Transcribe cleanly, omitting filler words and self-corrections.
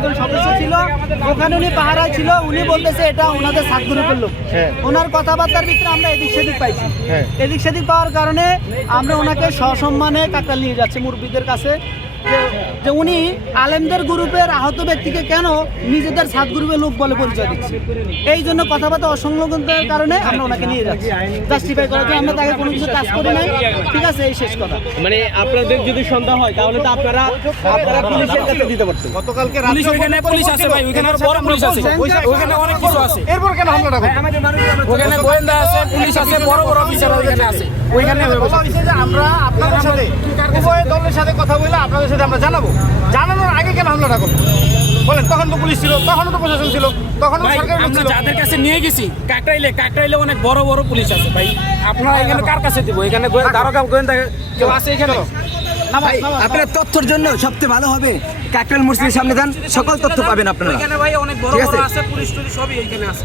একজন সদস্য ছিল, ওখানে উনি পাহারায় ছিল। উনি বলতেছে এটা ওনাদের সাত গ্রুপের লোক। ওনার কথাবার্তার ভিতরে আমরা এদিক সেদিক পাইছি। এদিক সেদিক পাওয়ার কারণে আমরা ওনাকে সসম্মানে কাকরাইল নিয়ে যাচ্ছি মুরব্বীদের কাছে, যে উনি আলেমদের গ্রুপের আহত ব্যক্তিকে কেন নিজেদের সাত গ্রুপের লোক বলে পরিচয় দিচ্ছে। এই জন্য কথাবার্তা অসংলগ্নতার কারণে আমরা ওনাকে নিয়ে যাচ্ছি জাস্টিফাই করার জন্য। আমরা তাকে কোনো কিছু কাজ করি নাই, ঠিক আছে, এই শেষ কথা। মানে আপনাদের যদি সন্দেহ হয় তাহলে তো আপনারা পুলিশের কাছে দিতে পারতেন। গতকালকে পুলিশ ওখানে পুলিশ আছে ভাই, ওখানে বড় পুলিশ আছে, ওখানে অনেক কিছু আছে। এরপর কেন হামলাটা করলেন? ওখানে গোয়েন্দা আছে, পুলিশ আছে, বড় বড় অফিসার ওখানে আছে। ওইখানে বলা হয়েছে যে আমরা আপনাদের সাথে উভয় দলের সাথে কথা বলে আপনাদের সাথে আমরা জানাবো। জানানোর আগে কেন হামলাটা করলেন বলেন? তখন তো পুলিশ ছিল, তখনও তো প্রশাসন ছিল, তখনও ভাই সরকার আমরা ছিল। যাদের কাছে নিয়ে গেছি কাকরাইলে অনেক বড় বড় পুলিশ আছে ভাই। আপনারা এখানে কার কাছে দিব? এখানে দারোগা গোয়েন্দা কেউ আছে এখানে? আপনার তথ্যের জন্য সবচেয়ে ভালো হবে কাকরাইল মসজিদের সামনে যান, সকল তথ্য পাবেন আপনারা। এখানে ভাই অনেক বড় ঠিক বড় আছে? আছে, পুলিশ টুলিশ সবই এখানে আছে।